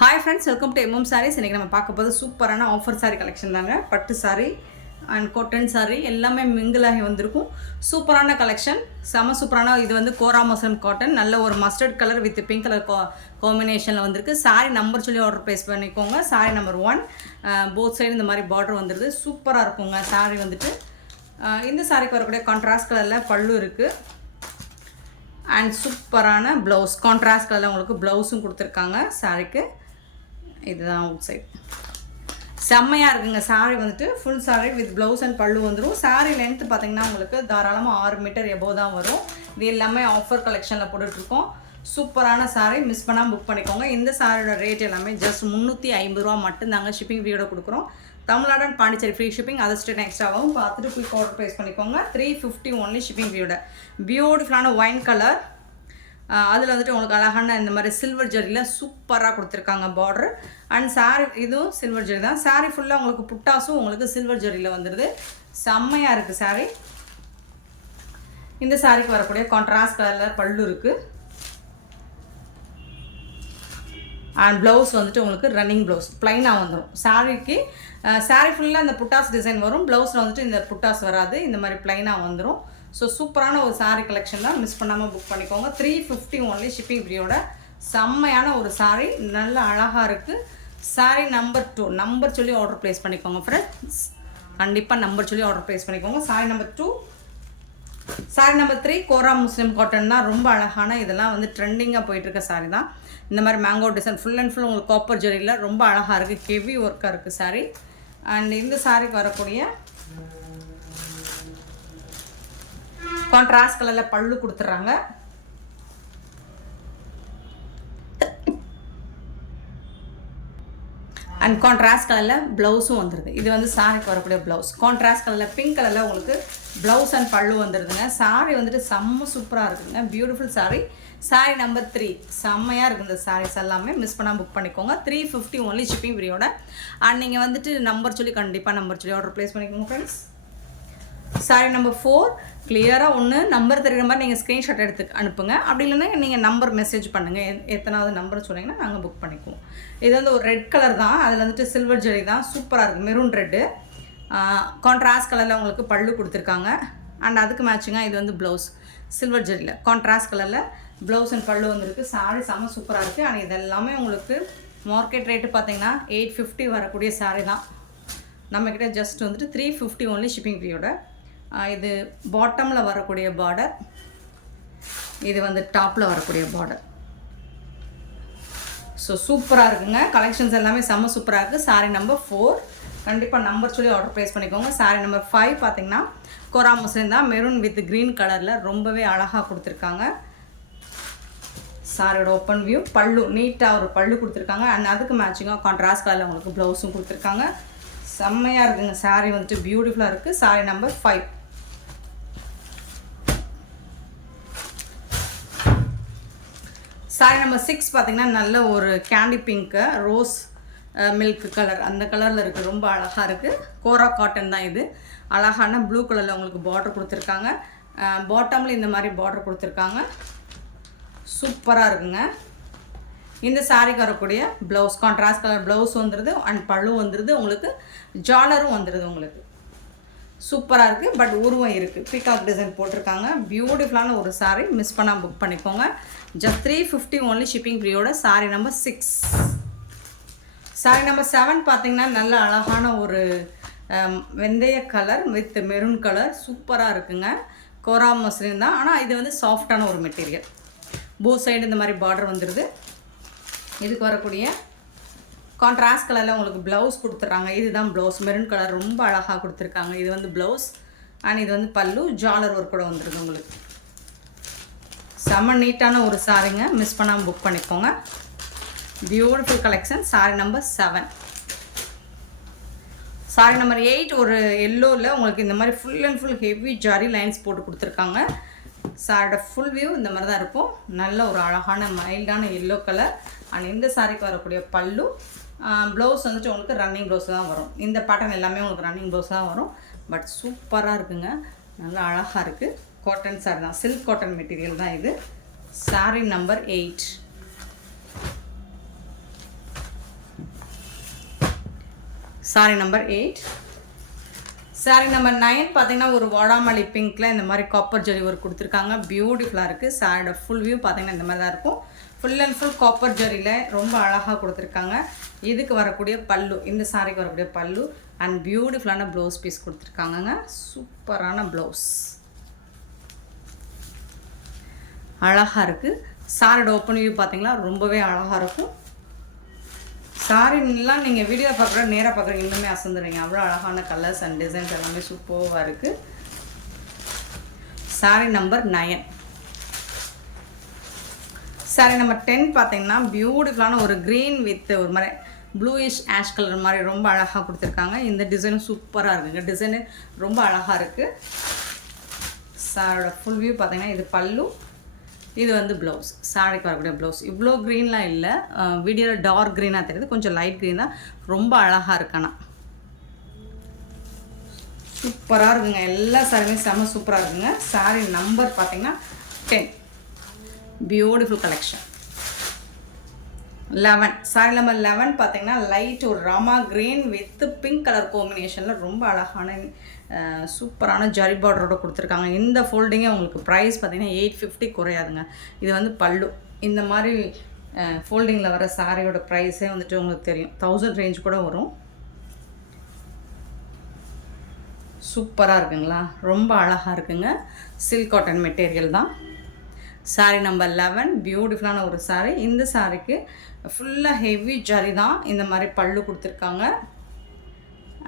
Hi friends, welcome to MM Sarees. இன்றைக்கி நம்ம பார்க்க போது சூப்பரான ஆஃபர் சாரீ கலெக்ஷன் தாங்க. பட்டு சாரீ அண்ட் காட்டன் சாரீ எல்லாமே மிங்கிளாகி வந்திருக்கும். சூப்பரான கலெக்ஷன், செம சூப்பரான. இது வந்து கோரா மஸ்லின் காட்டன், நல்ல ஒரு mustard colour with pink colour காம்பினேஷனில் வந்திருக்கு. சாரீ நம்பர் சொல்லி ஆர்டர் ப்ளேஸ் பண்ணிக்கோங்க. சாரீ நம்பர் 1. போத் சைடு இந்த மாதிரி பார்டர் வந்துடுது. சூப்பராக இருக்குங்க சாரீ வந்துட்டு. இந்த சாரீக்கு வரக்கூடிய கான்ட்ராஸ்ட் கலரில் பல்லு இருக்குது அண்ட் சூப்பரான ப்ளவுஸ். கான்ட்ராஸ்ட் கலரில் உங்களுக்கு ப்ளவுஸும் கொடுத்துருக்காங்க சாரீக்கு. இதுதான் அவுட் சைட். செம்மையாக இருக்குங்க சாரீ வந்துட்டு. Full sari with blouse and பல்லு வந்துடும். சாரீ லென்த்து பார்த்திங்கன்னா உங்களுக்கு தாராளமாக 6 மீட்டர் எபோவ் தான் வரும். இது எல்லாமே ஆஃபர் கலெக்ஷனில் போட்டுட்ருக்கோம். சூப்பரான சாரீ, மிஸ் பண்ணாமல் புக் பண்ணிக்கோங்க. இந்த சாரியோட ரேட் எல்லாமே ஜஸ்ட் 350 ரூபா மட்டும்தாங்க. ஷிப்பிங் ஃப்ரீயோட கொடுக்குறோம். Tamil Nadu and Pondicherry free shipping. அதை ஸ்டேட் எக்ஸ்ட்ராவும் பார்த்துட்டு குயிக் ஆர்டர் ப்ளேஸ் பண்ணிக்கோங்க. 350 ஒன்லி ஷிப்பிங் ஃப்ரீயோட. பியூட்டிஃபுல்லான ஒயின் கலர், அதில் வந்துட்டு உங்களுக்கு அழகான இந்த மாதிரி சில்வர் ஜரியில் சூப்பராக கொடுத்துருக்காங்க பார்டர். அண்ட் சாரீ இதுவும் சில்வர் ஜரி தான். சாரீ ஃபுல்லாக உங்களுக்கு புட்டாஸும் உங்களுக்கு சில்வர் ஜரியில் வந்துடுது. செம்மையாக இருக்குது சாரீ. இந்த சாரீக்கு வரக்கூடிய கான்ட்ராஸ்ட் கலரில் பல்லு இருக்குது அண்ட் ப்ளவுஸ் வந்துட்டு உங்களுக்கு ரன்னிங் ப்ளவுஸ் ப்ளைனாக வந்துடும். சாரீக்கு சாரீ ஃபுல்லாக இந்த புட்டாஸ் டிசைன் வரும். ப்ளவுஸில் வந்துட்டு இந்த புட்டாஸ் வராது, இந்த மாதிரி ப்ளைனாக வந்துடும். ஸோ சூப்பரான ஒரு சாரீ கலெக்ஷன் தான், மிஸ் பண்ணாமல் புக் பண்ணிக்கோங்க. 350 ஒன்லி ஷிப்பிங் ஃப்ரீயோட. செம்மையான ஒரு சாரீ, நல்ல அழகாக இருக்குது. சாரீ நம்பர் 2 நம்பர் சொல்லி ஆர்டர் ப்ளேஸ் பண்ணிக்கோங்க ஃப்ரெண்ட்ஸ். கண்டிப்பாக நம்பர் சொல்லி ஆர்டர் ப்ளேஸ் பண்ணிக்கோங்க. சாரீ நம்பர் 2. சாரீ நம்பர் 3 கோரா முஸ்லிம் காட்டன் தான். ரொம்ப அழகான, இதெல்லாம் வந்து ட்ரெண்டிங்காக போயிட்டுருக்க சாரீ தான். இந்த மாதிரி mango design full and full உங்களுக்கு காப்பர் ஜரியில் ரொம்ப அழகாக இருக்குது. ஹெவி ஒர்க்காக இருக்குது சாரீ. அண்ட் இந்த சாரீக்கு வரக்கூடிய கான்ட்ராஸ்ட் கலரில் பல்லு கொடுத்துட்றாங்க. அண்ட் கான்ட்ராஸ்ட் கலரில் ப்ளவுஸும் வந்துடுது. இது வந்து சாரிக்கு வரக்கூடிய ப்ளவுஸ். கான்ட்ராஸ்ட் கலரில் பிங்க் கலரில் உங்களுக்கு ப்ளவுஸ் அண்ட் பல்லு வந்துடுதுங்க. சாரீ வந்துட்டு செம்ம சூப்பராக இருக்குதுங்க. பியூட்டிஃபுல் சாரீ. சாரீ நம்பர் 3 செம்மையாக இருக்குது. இந்த சாரீஸ் எல்லாமே மிஸ் பண்ணால் புக் பண்ணிக்கோங்க. 350 ஒன்லி ஷிப்பிங் ஃப்ரீயோட. அண்ட் நீங்கள் வந்துட்டு நம்பர் சொல்லி கண்டிப்பாக நம்பர் சொல்லி ஆர்டர் ப்ளேஸ் பண்ணிக்கோங்க ஃப்ரெண்ட்ஸ். சாரீ நம்பர் 4 கிளியராக ஒன்று நம்பர் தெரிகிற மாதிரி நீங்கள் ஸ்க்ரீன்ஷாட் எடுத்து அனுப்புங்க. அப்படி இல்லைன்னா நீங்கள் நம்பர் மெசேஜ் பண்ணுங்கள். எத்தனாவது நம்பர் சொன்னீங்கன்னா நாங்கள் புக் பண்ணிக்குவோம். இது வந்து ஒரு ரெட் கலர் தான், அதில் வந்துட்டு சில்வர் ஜரி தான். சூப்பராக இருக்குது, மெரூன் ரெட்டு. கான்ட்ராஸ்ட் கலரில் உங்களுக்கு பல்லு கொடுத்துருக்காங்க. அண்ட் அதுக்கு மேட்சிங்காக இது வந்து ப்ளவுஸ் சில்வர் ஜரியில் கான்ட்ராஸ்ட் கலரில் ப்ளவுஸ் அண்ட் பல்லு வந்துருக்கு. சாரீ செம்ம சூப்பராக இருக்குது. ஆனால் இது எல்லாமே உங்களுக்கு மார்க்கெட் ரேட்டு பார்த்தீங்கன்னா 850 வரக்கூடிய சாரீ தான். நம்மக்கிட்ட ஜஸ்ட் வந்துட்டு 350 ஒன்லி ஷிப்பிங் ஃப்ரீயோட. இது பாட்டமில் வரக்கூடிய பார்டர், இது வந்து டாப்பில் வரக்கூடிய பார்டர். ஸோ சூப்பராக இருக்குங்க. கலெக்ஷன்ஸ் எல்லாமே செம்ம சூப்பராக இருக்குது. சாரீ நம்பர் 4 கண்டிப்பாக நம்பர் சொல்லி ஆர்டர் ப்ளேஸ் பண்ணிக்கோங்க. சாரீ நம்பர் 5 பார்த்திங்கன்னா கோரா முஸ்லிம் தான். மெரூன் வித் க்ரீன் கலரில் ரொம்பவே அழகாக கொடுத்துருக்காங்க. சாரியோட ஓப்பன் வியூ. பல்லு நீட்டாக ஒரு பல்லு கொடுத்துருக்காங்க. அண்ட் அதுக்கு மேட்சிங்காக கான்ட்ராஸ்ட் கலரில் உங்களுக்கு ப்ளவுஸும் கொடுத்துருக்காங்க. செம்மையாக இருக்குங்க. சாரீ வந்துட்டு பியூட்டிஃபுல்லாக இருக்குது. சாரீ நம்பர் 5. சாரீ நம்பர் 6 பார்த்திங்கன்னா நல்ல ஒரு candy pink rose milk colour, அந்த கலரில் இருக்குது. ரொம்ப அழகாக இருக்குது. கோரா காட்டன் தான் இது. அழகான ப்ளூ கலரில் உங்களுக்கு பார்டர் கொடுத்துருக்காங்க. பாட்டமில் இந்த மாதிரி பார்டர் கொடுத்துருக்காங்க. சூப்பராக இருக்குங்க. இந்த சாரீக்கு வரக்கூடிய ப்ளவுஸ் கான்ட்ராஸ்ட் கலர் ப்ளவுஸ் வந்துடுது அண்ட் பல்லு வந்துடுது. உங்களுக்கு ஜாலரும் வந்துடுது. உங்களுக்கு சூப்பராக இருக்குது. பட் உருவம் இருக்குது, பீகாக் டிசைன் போட்டிருக்காங்க. பியூட்டிஃபுல்லான ஒரு சாரீ, மிஸ் பண்ணால் புக் பண்ணிக்கோங்க. ஜஸ்ட் 350 ஒன்லி ஷிப்பிங் ஃப்ரீயோட. சாரீ நம்பர் 6. சாரீ நம்பர் 7 பார்த்திங்கன்னா நல்ல அழகான ஒரு வெந்தய கலர் வித் மெரூன் கலர். சூப்பராக இருக்குங்க. கோரா மஸ்லின் தான், ஆனால் இது வந்து சாஃப்டான ஒரு மெட்டீரியல். போத் சைடு இந்த மாதிரி பார்டர் வந்துடுது. இதுக்கு வரக்கூடிய கான்ட்ராஸ்ட் கலரில் உங்களுக்கு ப்ளவுஸ் கொடுத்துட்றாங்க. இதுதான் ப்ளவுஸ், மெரூன் கலர் ரொம்ப அழகாக கொடுத்துருக்காங்க. இது வந்து ப்ளவுஸ் அண்ட் இது வந்து பல்லு. ஜாலர் ஒர்க் கூட வந்துடுது உங்களுக்கு. செம்ம நீட்டான ஒரு சாரீங்க, மிஸ் பண்ணாமல் புக் பண்ணிக்கோங்க. Beautiful collection. Sari number 7. Sari number 8 ஒரு எல்லோவில் உங்களுக்கு இந்த மாதிரி full and full heavy zari lines போட்டு கொடுத்துருக்காங்க. சாரியோட ஃபுல் வியூ இந்த மாதிரி தான் இருக்கும். நல்ல ஒரு அழகான மைல்டான எல்லோ கலர். அண்ட் இந்த சாரீக்கு வரக்கூடிய பல்லு. ப்ளவுஸ் வந்துட்டு உங்களுக்கு ரன்னிங் ப்ளவுஸ் தான் வரும். இந்த பேட்டர்ன் எல்லாமே உங்களுக்கு ரன்னிங் ப்ளவுஸ் தான் வரும். பட் சூப்பராக இருக்குங்க, நல்லா அழகாக இருக்குது. காட்டன் சாரீ தான், சில்க் காட்டன் மெட்டீரியல் தான் இது. Sari number 8. Sorry number 8. Sorry number 9 பார்த்தீங்கன்னா ஒரு வாடாமல்லி பிங்க்கில் இந்த மாதிரி காப்பர் ஜரி ஒர்க் கொடுத்துருக்காங்க. பியூட்டிஃபுல்லாக இருக்குது. சாரியோட ஃபுல் வியூ பார்த்தீங்கன்னா இந்த மாதிரி தான் இருக்கும். ஃபுல் அண்ட் ஃபுல் காப்பர் ஜரியில் ரொம்ப அழகாக கொடுத்துருக்காங்க. இதுக்கு வரக்கூடிய பல்லு, இந்த சாரிக்கு வரக்கூடிய பல்லு அண்ட் பியூட்டிஃபுல்லான ப்ளவுஸ் பீஸ் கொடுத்துருக்காங்கங்க. சூப்பரான ப்ளவுஸ், அழகாக இருக்குது. சாரியோட ஓப்பன் வியூ பார்த்தீங்கன்னா ரொம்பவே அழகாக இருக்கும். சாரிலாம் நீங்கள் வீடியோ பார்க்குற நேராக பார்க்குறீங்க, இன்னுமே அசந்துடுறீங்க. அவ்வளோ அழகான கலர்ஸ் அண்ட் டிசைன்ஸ் எல்லாமே சூப்பராக இருக்குது. Sorry number 9. சாரி நம்பர் 10 பார்த்தீங்கன்னா பியூட்டிஃபுல்லான ஒரு க்ரீன் வித் ஒரு மாதிரி ப்ளூயிஷ் ஆஷ் கலர் மாதிரி ரொம்ப அழகாக கொடுத்துருக்காங்க. இந்த டிசைனும் சூப்பராக இருக்குங்க. டிசைனு ரொம்ப அழகாக இருக்குது. சாரோட ஃபுல் வியூ பார்த்தீங்கன்னா இது பல்லு, இது வந்து ப்ளவுஸ். சாரிக்கு வரக்கூடிய ப்ளவுஸ் இவ்வளோ க்ரீன்லாம் இல்லை, வீடியோவில் டார்க் க்ரீனாக தெரியுது, கொஞ்சம் லைட் க்ரீன் தான். ரொம்ப அழகாக இருக்குண்ணா, சூப்பராக இருக்குங்க. எல்லா சாரியுமே செம்ம சூப்பராக இருக்குங்க. சாரி நம்பர் பார்த்தீங்கன்னா 10. Beautiful collection. 11. சாரி நம்பர் 11 பார்த்தீங்கன்னா லைட் ஒரு Rama green with pink colour காம்பினேஷனில் ரொம்ப அழகான சூப்பரான ஜரி பார்டரோட கொடுத்துருக்காங்க. இந்த ஃபோல்டிங்கே உங்களுக்கு ப்ரைஸ் பார்த்தீங்கன்னா 850 குறையாதுங்க. இது வந்து பல்லு. இந்த மாதிரி ஃபோல்டிங்கில் வர சாரியோட ப்ரைஸே வந்துட்டு உங்களுக்கு தெரியும், 1000 ரேஞ்ச் கூட வரும். சூப்பராக இருக்குங்களா, ரொம்ப அழகாக இருக்குங்க. சில்க் காட்டன் மெட்டீரியல் தான். சாரி நம்பர் 11 பியூட்டிஃபுல்லான ஒரு சாரி. இந்த சாரிக்கு ஃபுல்லாக ஹெவி ஜரி தான். இந்த மாதிரி பல்லு கொடுத்துருக்காங்க.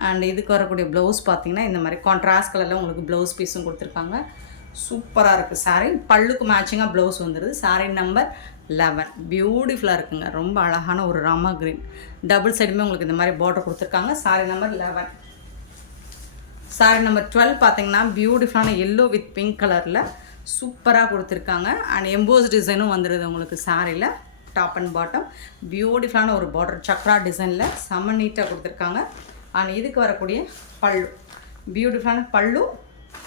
அண்ட் இதுக்கு வரக்கூடிய ப்ளவுஸ் பார்த்தீங்கன்னா இந்த மாதிரி கான்ட்ராஸ்ட் கலரில் உங்களுக்கு ப்ளவுஸ் பீஸும் கொடுத்துருக்காங்க. சூப்பராக இருக்குது சாரி. பல்லுக்கு மேட்சிங்காக ப்ளவுஸ் வந்துடுது. சாரி நம்பர் 11 பியூட்டிஃபுல்லாக இருக்குங்க. ரொம்ப அழகான ஒரு ராமா க்ரீன், டபுள் சைடுமே உங்களுக்கு இந்த மாதிரி பார்டர் கொடுத்துருக்காங்க. சாரி நம்பர் 11. சாரி நம்பர் 12 பார்த்தீங்கன்னா பியூட்டிஃபுல்லான எல்லோ வித் பிங்க் கலரில் சூப்பராக கொடுத்துருக்காங்க. அண்ட் எம்போஸ் டிசைனும் வந்துடுது உங்களுக்கு சாரியில். டாப் அண்ட் பாட்டம் பியூட்டிஃபுல்லான ஒரு பார்டர் சக்ரா டிசைனில் செம்ம நீட்டாக கொடுத்துருக்காங்க. அண்ட் இதுக்கு வரக்கூடிய பல்லு, பியூட்டிஃபுல்லான பல்லு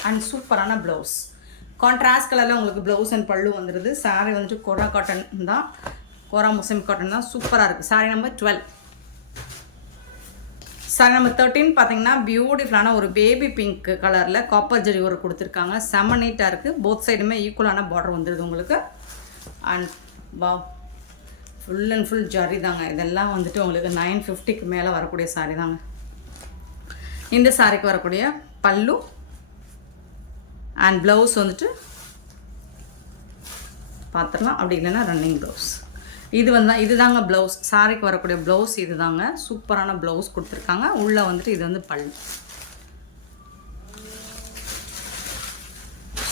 அண்ட் சூப்பரான ப்ளவுஸ். கான்ட்ராஸ்ட் கலரில் உங்களுக்கு ப்ளவுஸ் அண்ட் பல்லு வந்துடுது. சாரி வந்துட்டு கோரா காட்டன் தான், கோரா முஸ்லிம் காட்டன் தான். சூப்பராக இருக்குது. Sorry number 12. சாரி நம்பர் 13 பார்த்தீங்கன்னா பியூட்டிஃபுல்லான ஒரு பேபி பிங்க் கலரில் காப்பர் ஜரி ஒரு கொடுத்துருக்காங்க. செம்ம நீட்டாக இருக்குது. போத் சைடுமே ஈக்குவலான பார்டர் வந்துடுது உங்களுக்கு. அண்ட் வா ஃபுல் அண்ட் ஃபுல் ஜரி தாங்க. இதெல்லாம் வந்துட்டு உங்களுக்கு 950க்கு மேலே வரக்கூடிய சாரி தாங்க. இந்த சாரிக்கு வரக்கூடிய பல்லு அண்ட் ப்ளவுஸ் வந்துட்டு பார்த்துடலாம், அப்படி இல்லைன்னா ரன்னிங் ப்ளவுஸ். இதுதாங்க ப்ளவுஸ். சாரிக்கு வரக்கூடிய ப்ளவுஸ் இது தாங்க. சூப்பரான ப்ளவுஸ் கொடுத்துருக்காங்க. உள்ளே வந்துட்டு இது வந்து பல்லு.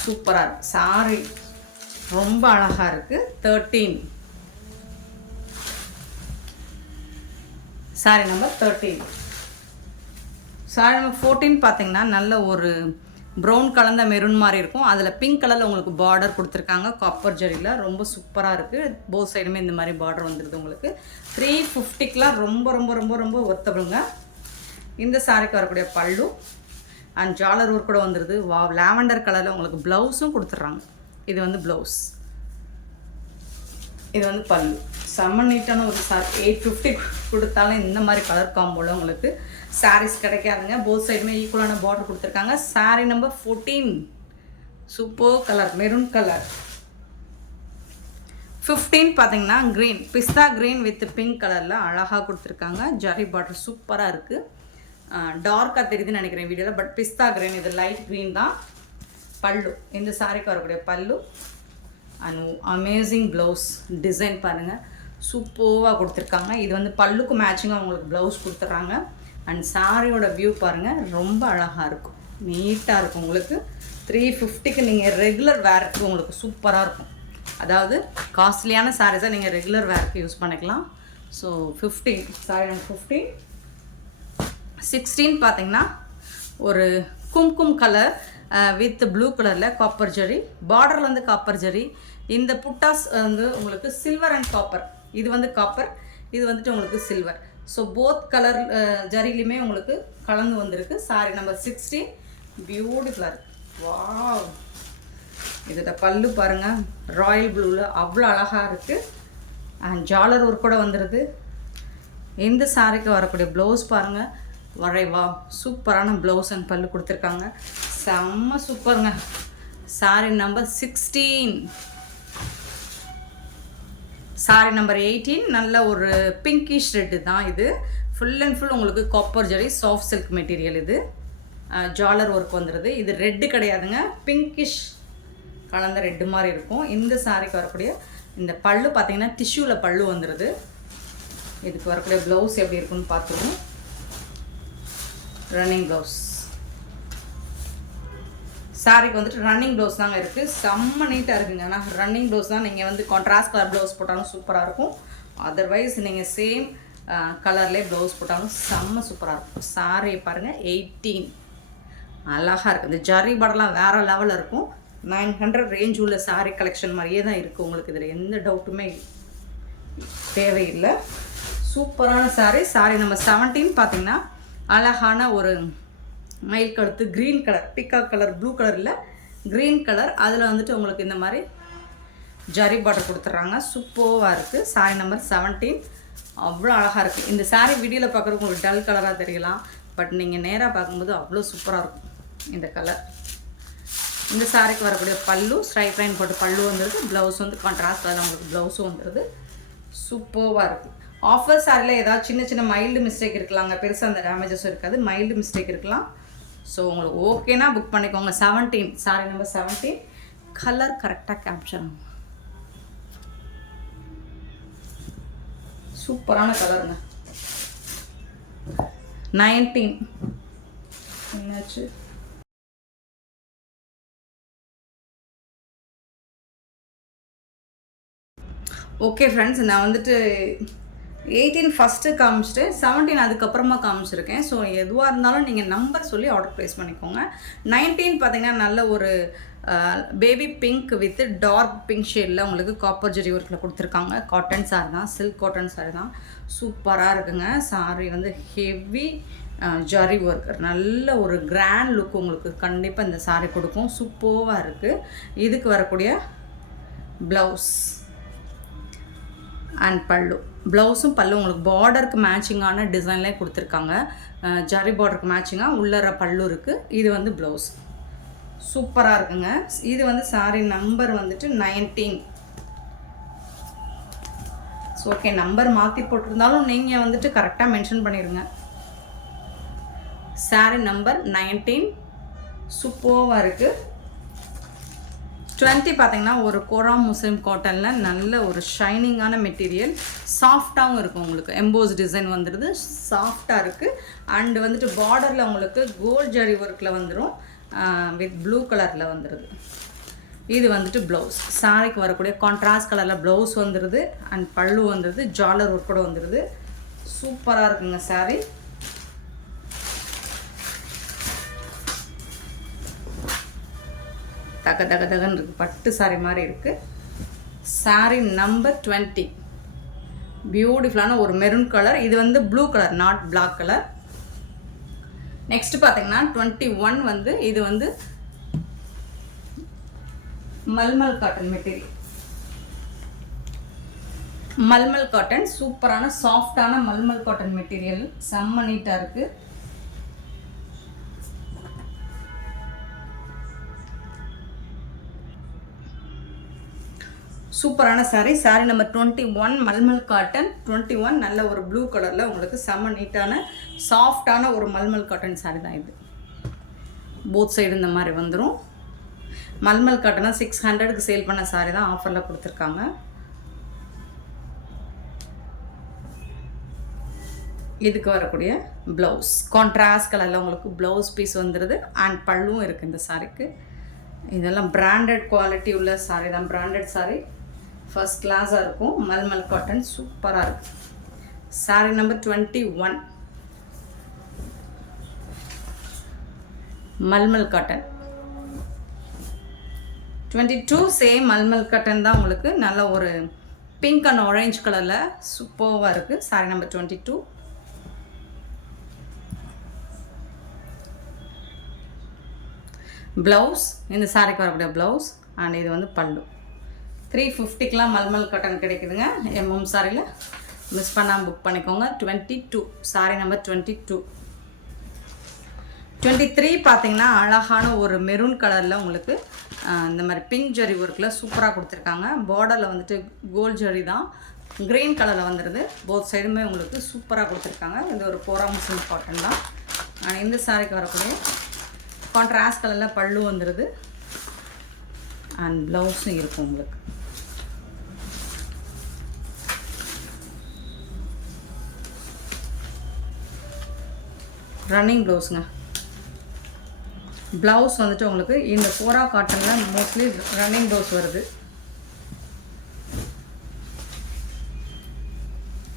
சூப்பராக இருக்குது சாரி, ரொம்ப அழகாக இருக்குது. 13. Sorry number 13. சாரி நம்பர் 14 பார்த்தீங்கன்னா நல்ல ஒரு ப்ரௌன் கலந்த மெரூன் மாதிரி இருக்கும். அதில் பிங்க் கலரில் உங்களுக்கு பார்டர் கொடுத்துருக்காங்க காப்பர் ஜரியில். ரொம்ப சூப்பராக இருக்குது. போத் சைடுமே இந்த மாதிரி பார்டர் வந்துடுது உங்களுக்கு. 350க்குலாம் ரொம்ப ரொம்ப ரொம்ப ரொம்ப ஒர்த்தபிளுங்க. இந்த சாரிக்கு வரக்கூடிய பல்லு அண்ட் ஜாலர் ஒர்க் கூட வந்துடுது. லாவெண்டர் கலரில் உங்களுக்கு ப்ளவுஸும் கொடுத்துட்றாங்க. இது வந்து ப்ளவுஸ், இது வந்து பல்லு. செம்ம நீட்டான ஒரு சாரி. 850 கொடுத்தாலும் இந்த மாதிரி கலர் காம்போவில் உங்களுக்கு சாரீஸ் கிடைக்காதுங்க. போத் சைடுமே ஈக்குவலான பார்டர் கொடுத்துருக்காங்க. Sari number 14 super colour maroon colour. 15 பார்த்தீங்கன்னா green, pista green with pink கலரில் அழகாக கொடுத்துருக்காங்க. ஜரி பார்டர் சூப்பராக இருக்குது. டார்க்காக தெரியுதுன்னு நினைக்கிறேன் வீடியோவில், பட் பிஸ்தா க்ரீன், இது லைட் க்ரீன் தான். பல்லு, இந்த சாரிக்கு வரக்கூடிய பல்லு அண்ட் அமேசிங் ப்ளவுஸ். டிசைன் பாருங்கள், சூப்பராக கொடுத்துருக்காங்க. இது வந்து பல்லுக்கு மேட்சிங்காக உங்களுக்கு ப்ளவுஸ் கொடுத்துட்றாங்க. அண்ட் சாரியோட வியூ பாருங்கள், ரொம்ப அழகாக இருக்கும், நீட்டாக இருக்கும் உங்களுக்கு. 350க்கு நீங்கள் ரெகுலர் வேருக்கு உங்களுக்கு சூப்பராக இருக்கும். அதாவது காஸ்ட்லியான சாரீஸை நீங்கள் ரெகுலர் வேருக்கு யூஸ் பண்ணிக்கலாம். So 15 sorry number 15. 16 பார்த்தீங்கன்னா ஒரு கும்கும் கலர் வித் ப்ளூ கலரில் காப்பர் ஜரி, பார்டரில் வந்து காப்பர் ஜரி. இந்த புட்டாஸ் வந்து உங்களுக்கு சில்வர் அண்ட் காப்பர். இது வந்து காப்பர், இது வந்துட்டு உங்களுக்கு சில்வர். ஸோ போத் கலர் ஜரிலையுமே உங்களுக்கு கலந்து வந்திருக்கு. சாரி நம்பர் 16 பியூட்டிஃபுல்லாக இருக்குது. வாவ், இதோட பல்லு பாருங்கள், ராயல் ப்ளூவில் அவ்வளோ அழகாக இருக்குது. அண்ட் ஜாலர் ஒர்க் கூட வந்துடுது. இந்த சாரிக்கு வரக்கூடிய ப்ளவுஸ் பாருங்கள், வரைவா சூப்பரான ப்ளவுஸ் அண்ட் பல்லு கொடுத்துருக்காங்க. செம்ம சூப்பருங்க. Sorry number 16. சாரி நம்பர் 18 நல்ல ஒரு பிங்கிஷ் ரெட்டு தான் இது. ஃபுல் அண்ட் ஃபுல் உங்களுக்கு copper zari soft silk material. இது ஜாலர் ஒர்க் வந்துடுது. இது ரெட்டு கிடையாதுங்க, பிங்கிஷ் கலந்த ரெட்டு மாதிரி இருக்கும். இந்த சாரிக்கு வரக்கூடிய இந்த பல்லு பார்த்தீங்கன்னா டிஷ்யூவில் பல்லு வந்துடுது. இதுக்கு வரக்கூடிய ப்ளவுஸ் எப்படி இருக்குன்னு பார்த்துருவோம். ரன்னிங் ப்ளவுஸ் சாரிக்கு வந்துட்டு ரன்னிங் ப்ளவுஸ் தாங்க இருக்குது. செம்ம நீட்டாக இருக்குங்க. ஆனால் ரன்னிங் ப்ளவுஸ் தான். நீங்கள் வந்து கான்ட்ராஸ்ட் கலர் ப்ளவுஸ் போட்டாலும் சூப்பராக இருக்கும். அதர்வைஸ் நீங்கள் சேம் கலர்லேயே ப்ளவுஸ் போட்டாலும் செம்ம சூப்பராக இருக்கும். சாரி பாருங்கள் 18 அழகாக இருக்குது. இந்த ஜரி பார்டர்லாம் வேறு லெவலில் இருக்கும். 900 ரேஞ்ச் உள்ள சாரீ கலெக்ஷன் மாதிரியே தான் இருக்குது. உங்களுக்கு இதில் எந்த டவுட்டுமே தேவையில்லை. சூப்பரான சாரீ. சாரீ நம்பர் 17 பார்த்திங்கன்னா அழகான ஒரு மயில் கழுத்து green colour, peacock colour, blue colour இல்லை க்ரீன் கலர். அதில் வந்துட்டு உங்களுக்கு இந்த மாதிரி ஜரி பார்டர் கொடுத்துட்றாங்க. சூப்பராக இருக்குது. சாரீ நம்பர் 17 அவ்வளோ அழகாக இருக்குது. இந்த சாரீ வீடியோவில் பார்க்குறதுக்கு உங்களுக்கு டல் கலராக தெரியலாம், பட் நீங்கள் நேராக பார்க்கும்போது அவ்வளோ சூப்பராக இருக்கும் இந்த கலர். இந்த சாரிக்கு வரக்கூடிய பல்லு ஸ்ட்ரைப் லைன் போட்டு பல்லு வந்துடுது. ப்ளவுஸ் வந்து கான்ட்ராஸ்ட் கலர் உங்களுக்கு ப்ளவுஸும் வந்துடுது. சூப்பராக இருக்குது. ஆஃபர் சாரியில் ஏதாவது சின்ன சின்ன மைல்டு மிஸ்டேக் இருக்கலாங்க, பெருசாக அந்த டேமேஜஸும் இருக்காது, மைல்டு மிஸ்டேக் இருக்கலாம். ஸோ உங்களுக்கு ஓகேனா புக் பண்ணிக்கோங்க. 17 சாரி நம்பர் 17. கலர் கரெக்டாக கேப்சர் ஆகும். சூப்பரான கலருங்க. 19 என்னாச்சு? ஓகே ஃப்ரெண்ட்ஸ், நான் வந்துட்டு 18 ஃபஸ்ட்டு காமிச்சிட்டு 17 அதுக்கப்புறமா காமிச்சிருக்கேன். ஸோ எதுவாக இருந்தாலும் நீங்கள் நம்பர் சொல்லி ஆர்டர் ப்ளேஸ் பண்ணிக்கோங்க. 19 பார்த்தீங்கன்னா நல்ல ஒரு baby pink with dark pink ஷேடில் உங்களுக்கு காப்பர் ஜெரி ஒர்க்கில் கொடுத்துருக்காங்க. காட்டன் சாரி தான், சில்க் காட்டன் சாரி தான். சூப்பராக இருக்குங்க. சாரி வந்து ஹெவி ஜரி ஒர்க், நல்ல ஒரு கிராண்ட் லுக் உங்களுக்கு கண்டிப்பாக இந்த சாரி கொடுக்கும். சூப்பராக இருக்குது. இதுக்கு வரக்கூடிய ப்ளவுஸ் அண்ட் பல்லு, ப்ளவுஸும் பல்லு உங்களுக்கு பார்டருக்கு மேட்சிங்கான டிசைன்லேயே கொடுத்துருக்காங்க. ஜரி பார்டருக்கு மேட்சிங்காக உள்ளற பல்லு இருக்குது. இது வந்து ப்ளவுஸ் சூப்பராக இருக்குங்க. இது வந்து சாரி நம்பர் வந்துட்டு 19. ஸோ ஓகே, நம்பர் மாற்றி போட்டிருந்தாலும் நீங்கள் வந்துட்டு கரெக்டாக மென்ஷன் பண்ணிடுங்க. சாரி நம்பர் 19 சூப்பராக இருக்குது. 20 பார்த்தீங்கன்னா ஒரு கோரா முஸ்லிம் காட்டனில் நல்ல ஒரு ஷைனிங்கான மெட்டீரியல், சாஃப்டாகவும் இருக்கும். உங்களுக்கு எம்போஸ் டிசைன் வந்துடுது, சாஃப்டாக இருக்குது. அண்டு வந்துட்டு பார்டரில் உங்களுக்கு கோல்ட் ஜரி ஒர்க்கில் வந்துடும், வித் ப்ளூ கலரில் வந்துடுது. இது வந்துட்டு ப்ளவுஸ். சாரிக்கு வரக்கூடிய கான்ட்ராஸ்ட் கலரில் ப்ளவுஸ் வந்துடுது அண்ட் பல்லு வந்துடுது, ஜாலர் ஒர்க் கூட வந்துடுது. சூப்பராக இருக்குங்க சாரி. தக தக தகன்னு இருக்குது, பட்டு சாரி மாதிரி இருக்குது. சாரி நம்பர் 20 பியூட்டிஃபுல்லான ஒரு மெரூன் கலர். இது வந்து blue colour, not black colour. Next பார்த்தீங்கன்னா 21 வந்து இது வந்து mulmul cotton material. Mulmul cotton சூப்பரான சாஃப்டான மல்மல் காட்டன் மெட்டீரியல், செம்ம நீட்டாக இருக்குது. சூப்பரான சாரீ. Sari number 21 mulmul cotton. 21 நல்ல ஒரு ப்ளூ கலரில் உங்களுக்கு செம்ம நீட்டான சாஃப்டான ஒரு மல்மல் காட்டன் சாரீ தான் இது. போத் சைடு இந்த மாதிரி வந்துடும். மல்மல் காட்டனாக 600க்கு சேல் பண்ண சாரீ தான் ஆஃபரில் கொடுத்துருக்காங்க. இதுக்கு வரக்கூடிய ப்ளவுஸ் கான்ட்ராஸ்ட் கலரில் உங்களுக்கு ப்ளவுஸ் பீஸ் வந்துடுது அண்ட் பல்லுவும் இருக்குது இந்த சாரீக்கு. இதெல்லாம் பிராண்டட் குவாலிட்டி உள்ள சாரீ தான், பிராண்டட் சாரீ, ஃபர்ஸ்ட் கிளாஸாக இருக்கும். மல்மல் காட்டன் சூப்பராக இருக்குது. Sari number 21 mulmul cotton. 22 same mulmul cotton தான் உங்களுக்கு. நல்ல ஒரு பிங்க் அண்ட் ஆரஞ்சு கலரில் சூப்பராக இருக்குது. சாரீ நம்பர் 22. ப்ளவுஸ் இந்த சாரீக்கு வரக்கூடிய ப்ளவுஸ் அண்ட் இது வந்து பல்லு. 350க்கெலாம் மல்மல் காட்டன் கிடைக்குதுங்க. எம்எம் சாரியில் மிஸ் பண்ணாமல் புக் பண்ணிக்கோங்க. 22 சாரீ நம்பர் 22. 23 பார்த்தீங்கன்னா அழகான ஒரு மெரூன் கலரில் உங்களுக்கு இந்த மாதிரி பிங்க் ஜரி ஒர்க்கில் சூப்பராக கொடுத்துருக்காங்க. பார்டரில் வந்துட்டு கோல்ட் ஜரி தான், க்ரீன் கலரில் வந்துடுது. போத் சைடுமே உங்களுக்கு சூப்பராக கொடுத்துருக்காங்க. இது ஒரு கோரா முஸ்லிம் காட்டன் தான். இந்த சாரிக்கு வரக்கூடிய கான்ட்ராஸ்ட் கலரில் பல்லு வந்துடுது அண்ட் ப்ளவுஸும் இருக்கும் உங்களுக்கு. ரன்னிங் ப்ளவுஸுங்க. ப்ளவுஸ் வந்துட்டு உங்களுக்கு இந்த கோரா காட்டனில் மோஸ்ட்லி ரன்னிங் ப்ளவுஸ் வருது.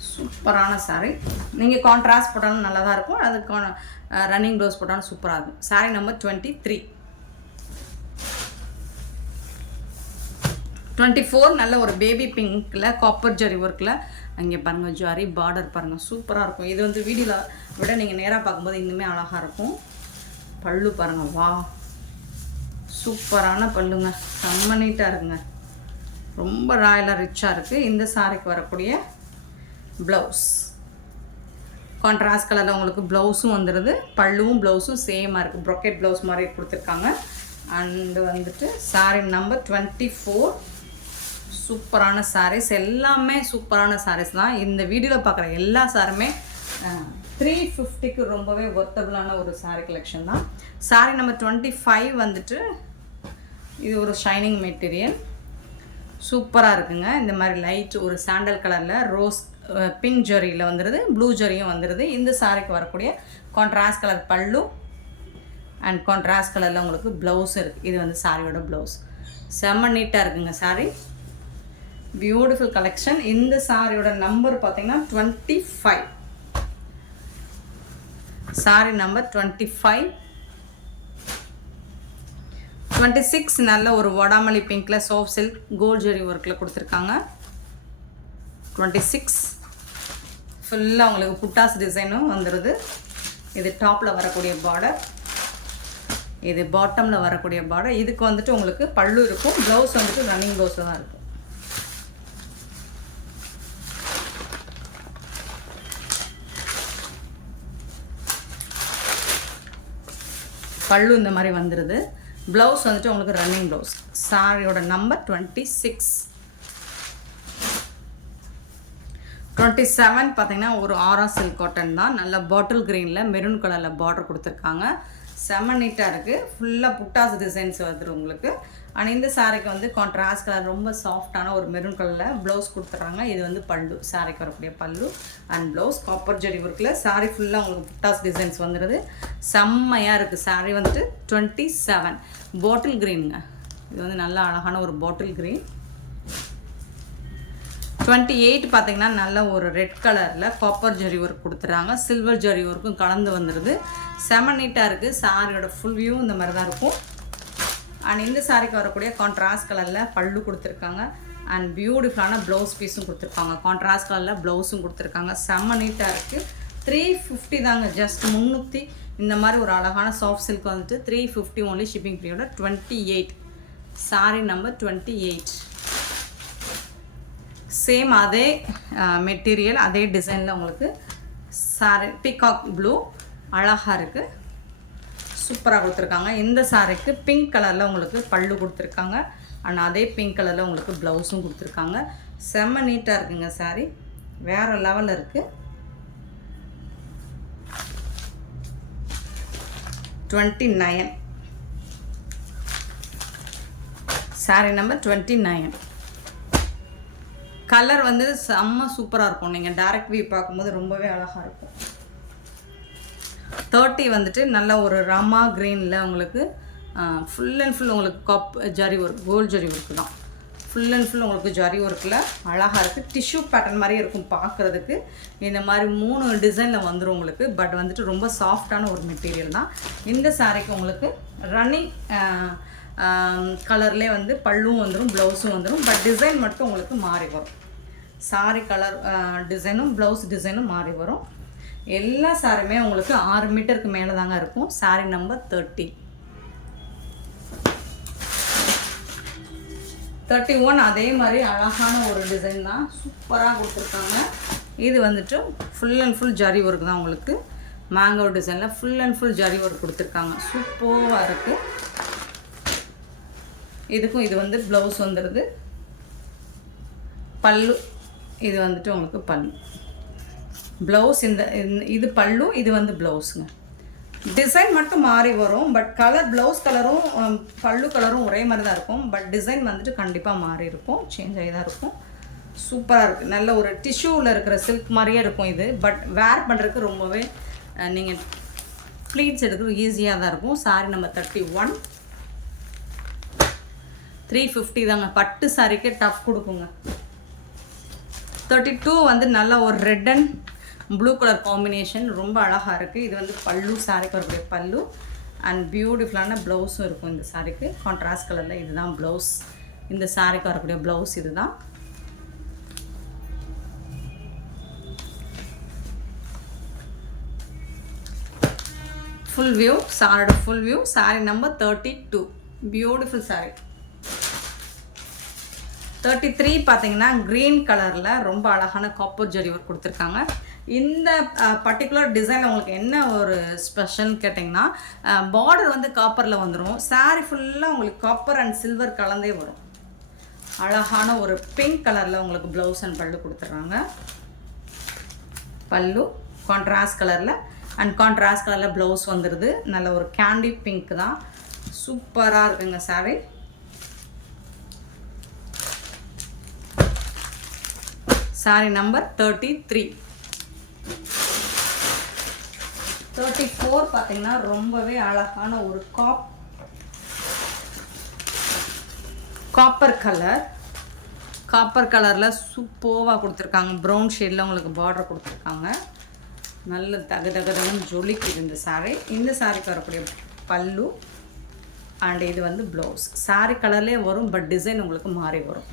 சூப்பரான சாரீ. நீங்கள் கான்ட்ராஸ்ட் போட்டாலும் நல்லா தான் இருக்கும், அதுக்கான ரன்னிங் ப்ளவுஸ் போட்டாலும் சூப்பராக இருக்கும். சாரீ நம்பர் 23. 24 நல்ல ஒரு பேபி பிங்க்கில் காப்பர் ஜரி ஒர்க்கில் அங்கே பாருங்கள் ஜரி பார்டர் பாருங்கள் சூப்பராக இருக்கும். இது வந்து வீடியோவில் விட நீங்கள் நேராக பார்க்கும்போது இன்னுமே அழகாக இருக்கும். பல்லு பாருங்கள், வா சூப்பரான பல்லுங்க, செம்ம நீட்டாக இருக்குங்க, ரொம்ப ராயலாக ரிச்சாக இருக்குது. இந்த சாரிக்கு வரக்கூடிய ப்ளவுஸ் கான்ட்ராஸ்ட் கலரில் உங்களுக்கு ப்ளவுஸும் வந்துடுது. பல்லுவும் ப்ளவுஸும் சேமாக இருக்குது, ப்ரொக்கெட் ப்ளவுஸ் மாதிரி கொடுத்துருக்காங்க. அண்டு வந்துட்டு சாரி நம்பர் 24. சூப்பரான சாரீஸ், எல்லாமே சூப்பரான சாரீஸ் தான். இந்த வீடியோவில் பார்க்குற எல்லா சாரியுமே 350க்கு ரொம்பவே ஒர்த்தபிளான ஒரு சாரீ கலெக்ஷன் தான். சாரீ நம்பர் 25 வந்துட்டு இது ஒரு ஷைனிங் மெட்டீரியல், சூப்பராக இருக்குங்க. இந்த மாதிரி லைட் ஒரு சாண்டல் கலரில் ரோஸ் பிங்க் ஜரியில் வந்துடுது, ப்ளூ ஜரியும் வந்துடுது. இந்த சாரீக்கு வரக்கூடிய கான்ட்ராஸ்ட் கலர் பல்லு அண்ட் கான்ட்ராஸ்ட் கலரில் உங்களுக்கு ப்ளவுஸும் இருக்குது. இது வந்து சாரியோட ப்ளவுஸ், செம்ம நீட்டாக இருக்குங்க சாரீ. Beautiful collection. இந்த சாரியோட நம்பர் பார்த்தீங்கன்னா 25. Sorry number 25. 26 நல்ல ஒரு வடாமல்லி பிங்க்கில் சாஃப்ட் சில்க் கோல்ட் ஜரி ஒர்க்கில் கொடுத்துருக்காங்க. 26 ஃபுல்லாக உங்களுக்கு புட்டாஸ் டிசைனும் வந்துடுது. இது டாப்பில் வரக்கூடிய பார்டர், இது பாட்டமில் வரக்கூடிய பார்டர். இதுக்கு வந்துட்டு உங்களுக்கு பல்லு இருக்கும், ப்ளவுஸ் வந்துட்டு ரன்னிங் ப்ளவுஸில் தான் இருக்கும். பல்லு இந்த மாதிரி வந்துடுது, ப்ளவுஸ் வந்துட்டு உங்களுக்கு ரன்னிங் ப்ளவுஸ். சாரியோட நம்பர் 26. 27 பார்த்தீங்கன்னா ஒரு ஆரா சில்க் காட்டன் தான், நல்ல பாட்டில் க்ரீனில் மெரூன் கலரில் பார்டர் கொடுத்துருக்காங்க. செம்ம நீட்டாக இருக்குது, ஃபுல்லாக புட்டாஸ் டிசைன்ஸ் வந்துடும் உங்களுக்கு. ஆனால் இந்த சாரிக்கு வந்து கான்ட்ராஸ்ட் கலர் ரொம்ப சாஃப்டான ஒரு மெரூன் கலரில் ப்ளவுஸ் கொடுத்துட்றாங்க. இது வந்து பல்லு, சாரிக்கு வரக்கூடிய பல்லு அண்ட் ப்ளவுஸ் காப்பர் ஜரி ஒர்க்கில். சாரி ஃபுல்லாக உங்களுக்கு புட்டாஸ் டிசைன்ஸ் வந்துடுது, செம்மையாக இருக்குது. சாரி வந்துட்டு 27 பாட்டில் க்ரீனுங்க. இது வந்து நல்ல அழகான ஒரு பாட்டில் க்ரீன். 28 பார்த்தீங்கன்னா நல்ல ஒரு ரெட் கலரில் காப்பர் ஜரி ஒர்க் கொடுத்துட்றாங்க, சில்வர் ஜரி ஒர்க்கும் கலந்து வந்துடுது. செம நீட்டாக இருக்குது. சாரியோட ஃபுல் வியூ இந்த மாதிரி தான் இருக்கும். அண்ட் இந்த சாரிக்கு வரக்கூடிய கான்ட்ராஸ்ட் கலரில் பல்லு கொடுத்துருக்காங்க அண்ட் பியூட்டிஃபுல்லான ப்ளவுஸ் பீஸும் கொடுத்துருக்காங்க. கான்ட்ராஸ்ட் கலரில் ப்ளவுஸும் கொடுத்துருக்காங்க, செம்ம நீட்டாக இருக்குது. 350 தாங்க, ஜஸ்ட் 300. இந்த மாதிரி ஒரு அழகான சாஃப்ட் சில்க் வந்துட்டு 350 ஒன்லி, ஷிப்பிங் ஃப்ரீயோட. 28 சாரி நம்பர் 28. சேம் அதே மெட்டீரியல் அதே டிசைனில் உங்களுக்கு சாரி பீகாக் ப்ளூ அழகாக இருக்குது, சூப்பராக கொடுத்துருக்காங்க. இந்த சாரிக்கு பிங்க் கலரில் உங்களுக்கு பல்லு கொடுத்துருக்காங்க அண்ட் அதே பிங்க் கலரில் உங்களுக்கு ப்ளவுஸும் கொடுத்துருக்காங்க. செம்ம நீட்டாக இருக்குங்க சாரி, வேறு லெவலில் இருக்குது. 29 சாரி நம்பர் 29. கலர் வந்து செம்ம சூப்பராக இருக்கும், நீங்கள் டைரக்ட் வியூ பார்க்கும்போது ரொம்பவே அழகாக இருக்கும். 30 வந்துட்டு நல்ல ஒரு ராமா க்ரீனில் உங்களுக்கு ஃபுல் அண்ட் ஃபுல் உங்களுக்கு zari work, gold zari work தான். ஃபுல் அண்ட் ஃபுல் உங்களுக்கு ஜரி ஒர்க்கில் அழகாக இருக்குது. டிஷ்யூ பேட்டர்ன் மாதிரியே இருக்கும் பார்க்குறதுக்கு. இந்த மாதிரி 3 டிசைனில் வந்துடும் உங்களுக்கு. பட் வந்துட்டு ரொம்ப சாஃப்டான ஒரு மெட்டீரியல் தான். இந்த சாரிக்கு உங்களுக்கு ரன்னிங் கலர்லேயே வந்து பல்லும் வந்துடும், ப்ளவுஸும் வந்துடும். பட் டிசைன் மட்டும் உங்களுக்கு மாறி வரும். சாரி கலர் டிசைனும் ப்ளவுஸ் டிசைனும் மாறி வரும். எல்லா சாரியுமே உங்களுக்கு 6 மீட்டருக்கு மேலே தாங்க இருக்கும். Sorry number 30. 31 அதே மாதிரி அழகான ஒரு டிசைன் தான், சூப்பராக கொடுத்துருக்காங்க. இது வந்துட்டு full and full zari work தான் உங்களுக்கு. மேங்கோ டிசைனில் full and full zari work கொடுத்துருக்காங்க. சூப்பராக இருக்குது. இதுக்கும் இது வந்து ப்ளவுஸ் வந்துடுது. பல்லு இது வந்துட்டு உங்களுக்கு பல்லு. ப்ளவுஸ் இது பல்லு, இது வந்து ப்ளவுஸுங்க. டிசைன் மட்டும் மாறி வரும். பட் கலர், ப்ளவுஸ் கலரும் பல்லு கலரும் ஒரே மாதிரி தான் இருக்கும். பட் டிசைன் வந்துட்டு கண்டிப்பாக மாறி இருக்கும், சேஞ்ச் ஆகி தான் இருக்கும். சூப்பராக இருக்குது. நல்ல ஒரு டிஷ்யூவில் இருக்கிற சில்க் மாதிரியே இருக்கும் இது. பட் வேர் பண்ணுறதுக்கு ரொம்பவே நீங்கள் ப்ளீட்ஸ் எடுக்கிறது ஈஸியாக தான் இருக்கும். சாரி நம்பர் 31 350 தாங்க. பட்டு சாரிக்கே டஃப் கொடுக்குங்க. 32 வந்து நல்ல ஒரு red and blue colour combination, ரொம்ப அழகாக இருக்குது. இது வந்து பல்லு, சாரிக்கு வரக்கூடிய பல்லு அண்ட் பியூட்டிஃபுல்லான ப்ளவுஸும் இருக்கும் இந்த சாரிக்கு. கான்ட்ராஸ்ட் கலரில் இதுதான் ப்ளவுஸ். இந்த சாரிக்கு வரக்கூடிய ப்ளவுஸ் இதுதான். ஃபுல் வியூ, சாரியோட full view. Sorry number 32, beautiful sorry. 33 பார்த்தீங்கன்னா க்ரீன் கலரில் ரொம்ப அழகான காப்பர் ஜரி ஒர்க் கொடுத்துருக்காங்க. இந்த பர்டிகுலர் டிசைனில் உங்களுக்கு என்ன ஒரு ஸ்பெஷல்னு கேட்டிங்கன்னா, பார்டர் வந்து காப்பரில் வந்துடும். சாரி ஃபுல்லாக உங்களுக்கு காப்பர் அண்ட் சில்வர் கலந்தே வரும். அழகான ஒரு பிங்க் கலரில் உங்களுக்கு ப்ளவுஸ் அண்ட் பல்லு கொடுத்துட்றாங்க. பல்லு கான்ட்ராஸ்ட் கலரில் அண்ட் கான்ட்ராஸ்ட் கலரில் ப்ளவுஸ் வந்துடுது. நல்ல ஒரு கேண்டி பிங்க் தான். சூப்பராக இருக்குங்க சாரி. சாரி நம்பர் 33. 34 பார்த்தீங்கன்னா ரொம்பவே அழகான ஒரு காப்பர் கலரில் சூப்பராக கொடுத்துருக்காங்க. ப்ரௌன் ஷேடில் உங்களுக்கு பார்டர் கொடுத்துருக்காங்க. நல்ல தகதகன்னு ஜொலிக்குது இந்த சாரி. இந்த சாரிக்கு வரக்கூடிய பல்லு அண்ட் இது வந்து ப்ளவுஸ். சாரி கலர்லேயே வரும், பட் டிசைன் உங்களுக்கு மாறி வரும்.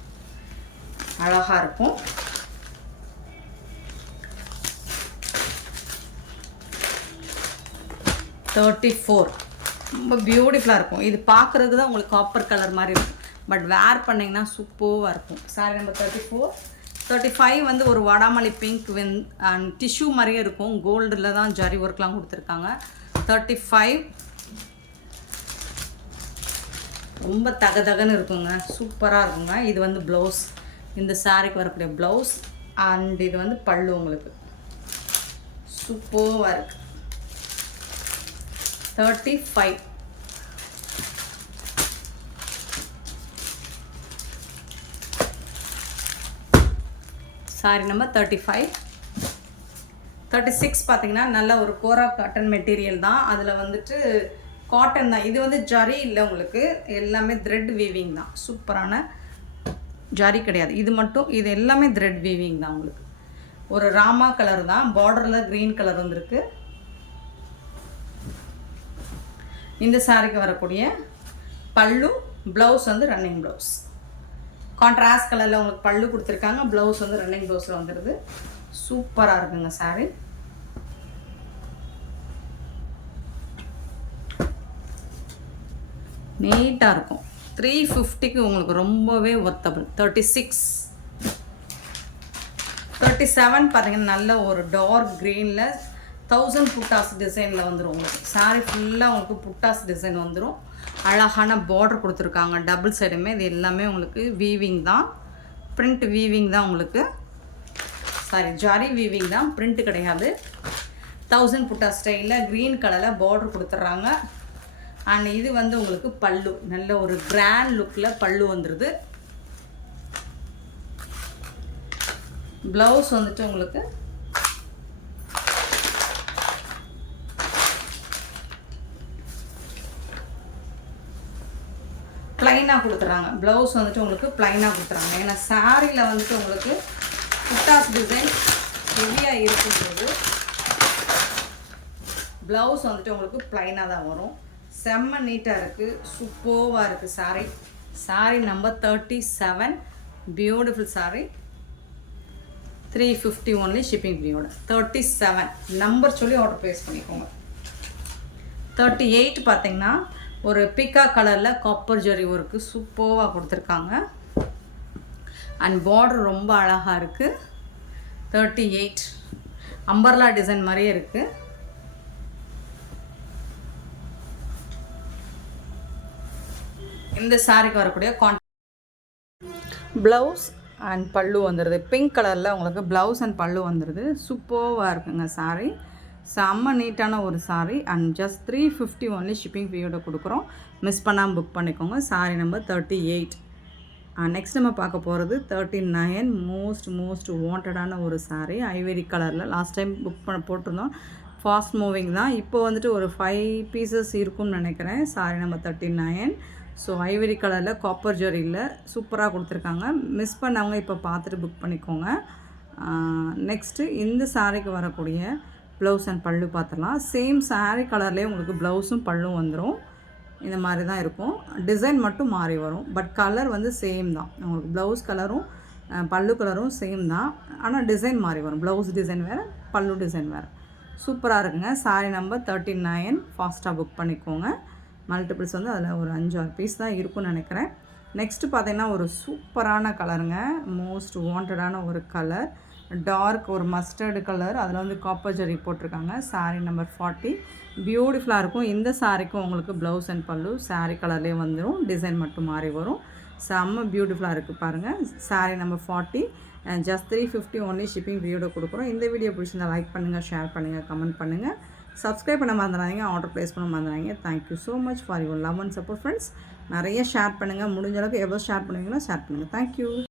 அழகாக இருக்கும். 34 ரொம்ப பியூட்டிஃபுல்லாக இருக்கும். இது பார்க்குறதுக்கு தான் உங்களுக்கு காப்பர் கலர் மாதிரி இருக்கும். பட் வேர் பண்ணிங்கன்னா சூப்பராக இருக்கும். Sorry number 34. 35 வந்து ஒரு வடாமல்லி பிங்க் அண்ட் டிஷ்யூ மாதிரியே இருக்கும். கோல்டில் தான் ஜரி ஒர்க்லாம் கொடுத்துருக்காங்க. 35 ரொம்ப தகதகன்னு இருக்குங்க. சூப்பராக இருக்குங்க. இது வந்து ப்ளவுஸ். இந்த சாரிக்கு வரக்கூடிய ப்ளவுஸ் அண்ட் இது வந்து பல்லு உங்களுக்கு. சூப்பராக இருக்குது. 35. Sorry number 35. 36 பார்த்தீங்கன்னா நல்ல ஒரு கோரா காட்டன் மெட்டீரியல் தான். அதில் வந்துட்டு காட்டன் தான். இது வந்து ஜரி இல்லை உங்களுக்கு, எல்லாமே த்ரெட் வீவிங் தான். சூப்பரான ஜரி கிடையாது, இது மட்டும். இது எல்லாமே த்ரெட் வீவிங் தான் உங்களுக்கு. ஒரு ராமா கலர் தான். பார்டரில் க்ரீன் கலர் வந்திருக்கு. இந்த சாரிக்கு வரக்கூடிய பல்லு, ப்ளவுஸ் வந்து ரன்னிங் ப்ளவுஸ். கான்ட்ராஸ்ட் கலரில் உங்களுக்கு பல்லு கொடுத்துருக்காங்க. ப்ளவுஸ் வந்து ரன்னிங் ப்ளவுஸில் வந்துடுது. சூப்பராக இருக்குங்க சாரி. நீட்டாக இருக்கும். 350க்கு உங்களுக்கு ரொம்பவே ஒர்த்தபிள். 36. 37 பார்த்தீங்கன்னா நல்ல ஒரு டார்க் க்ரீனில் 1000 புட்டாஸ் டிசைனில் வந்துடும் உங்களுக்கு. சாரி ஃபுல்லாக உங்களுக்கு புட்டாஸ் டிசைன் வந்துடும். அழகான பார்டர் கொடுத்துருக்காங்க டபுள் சைடுமே. இது எல்லாமே உங்களுக்கு வீவிங் தான், பிரிண்ட் வீவிங் தான் உங்களுக்கு. சாரி, ஜரி வீவிங் தான், பிரிண்ட் கிடையாது. 1000 புட்டாஸ் ஸ்டைலில் க்ரீன் கலரில் பார்டர் கொடுத்துட்றாங்க. அண்ட் இது வந்து உங்களுக்கு பல்லு. நல்ல ஒரு கிராண்ட் லுக்கில் பல்லு வந்துடுது. ப்ளவுஸ் வந்துட்டு உங்களுக்கு ப்ளைனாக கொடுத்துட்றாங்க. ப்ளவுஸ் வந்துட்டு உங்களுக்கு ப்ளைனாக கொடுத்துறாங்க. ஏன்னா சாரியில் வந்துட்டு உங்களுக்கு புட்டாஸ் டிசைன் ஹெவியாக இருக்கும்போது ப்ளவுஸ் வந்துட்டு உங்களுக்கு ப்ளைனாக தான் வரும். செம்ம நீட்டாக இருக்குது, சூப்பராக இருக்குது sari. Sari number 37, beautiful sari. 350 only shipping ஃப்ரீயோட. 37 நம்பர் சொல்லி ஆர்டர் ப்ளேஸ் பண்ணிக்கோங்க. 38 பார்த்தீங்கன்னா ஒரு பிக்கா கலரில் காப்பர் ஜரி ஒர்க்கு சூப்பராக கொடுத்துருக்காங்க. அண்ட் பார்டர் ரொம்ப அழகாக இருக்குது. 38 அம்பர்லா டிசைன் மாதிரியே இருக்குது. இந்த சாரிக்கு வரக்கூடிய ப்ளவுஸ் அண்ட் பல்லு வந்துடுது. பிங்க் கலரில் உங்களுக்கு ப்ளவுஸ் அண்ட் பல்லு வந்துடுது. சூப்பராக இருக்குங்க சாரீ. செம்ம நீட்டான ஒரு sari. And just 350 only shipping ஃப்ரீயோட கொடுக்குறோம். மிஸ் பண்ணாமல் புக் பண்ணிக்கோங்க. சாரீ நம்பர் 38. நெக்ஸ்ட் நம்ம பார்க்க போகிறது 39. மோஸ்ட் வாண்டடான ஒரு சாரீ. ஐவரி கலரில் லாஸ்ட் டைம் புக் போட்டிருந்தோம். ஃபாஸ்ட் மூவிங் தான். இப்போ வந்துட்டு ஒரு 5 பீசஸ் இருக்கும்னு நினைக்கிறேன். சாரீ நம்பர் 39. ஸோ ஐவரி கலரில் காப்பர் ஜரியில் சூப்பராக கொடுத்துருக்காங்க. மிஸ் பண்ணவங்க இப்போ பார்த்துட்டு புக் பண்ணிக்கோங்க. நெக்ஸ்ட்டு இந்த சாரீக்கு வரக்கூடிய ப்ளவுஸ் அண்ட் பல்லு பார்த்துடலாம். சேம் சாரீ கலர்லேயே உங்களுக்கு ப்ளவுஸும் பல்லும் வந்துடும். இந்த மாதிரி தான் இருக்கும். டிசைன் மட்டும் மாறி வரும். பட் கலர் வந்து சேம் தான். உங்களுக்கு ப்ளவுஸ் கலரும் பல்லு கலரும் சேம் தான். ஆனால் டிசைன் மாறி வரும். ப்ளவுஸ் டிசைன் வேறு, பல்லு டிசைன் வேறு. சூப்பராக இருக்குங்க. சாரீ நம்பர் 39. ஃபாஸ்ட்டாக புக் பண்ணிக்கோங்க. மல்டிபிள்ஸ் வந்து அதில் ஒரு 5-6 பீஸ் தான் இருக்குன்னு நினைக்கிறேன். நெக்ஸ்ட்டு பார்த்தீங்கன்னா ஒரு சூப்பரான கலருங்க. மோஸ்ட் வாண்டடான ஒரு கலர். டார்க் ஒரு மஸ்டர்டு கலர். அதில் வந்து காப்பர் ஜரி போட்டிருக்காங்க. சாரீ நம்பர் 40. பியூட்டிஃபுல்லாக இருக்கும். இந்த சாரீக்கும் உங்களுக்கு ப்ளவுஸ் அண்ட் பல்லு சாரீ கலர்லேயே வந்துடும். டிசைன் மட்டும் மாறி வரும். செம்ம பியூட்டிஃபுல்லாக இருக்குது பாருங்கள். Sari number 40. Just 350 only shipping ஃப்ரீயோட கொடுக்குறோம். இந்த வீடியோ பிடிச்சிருந்தா லைக் பண்ணுங்கள், ஷேர் பண்ணுங்கள், கமெண்ட் பண்ணுங்கள். சப்ஸ்கிரைப் பண்ண மறந்துடாதீங்க. ஆர்டர் ப்ளேஸ் பண்ண மறந்துடாதீங்க. Thank you so much for your love and support friends. நிறைய ஷேர் பண்ணுங்கள். முடிஞ்ச அளவுக்கு எவ்வளோ ஷேர் பண்ணுவீங்களோ ஷேர் பண்ணுங்கள். தேங்க்யூ.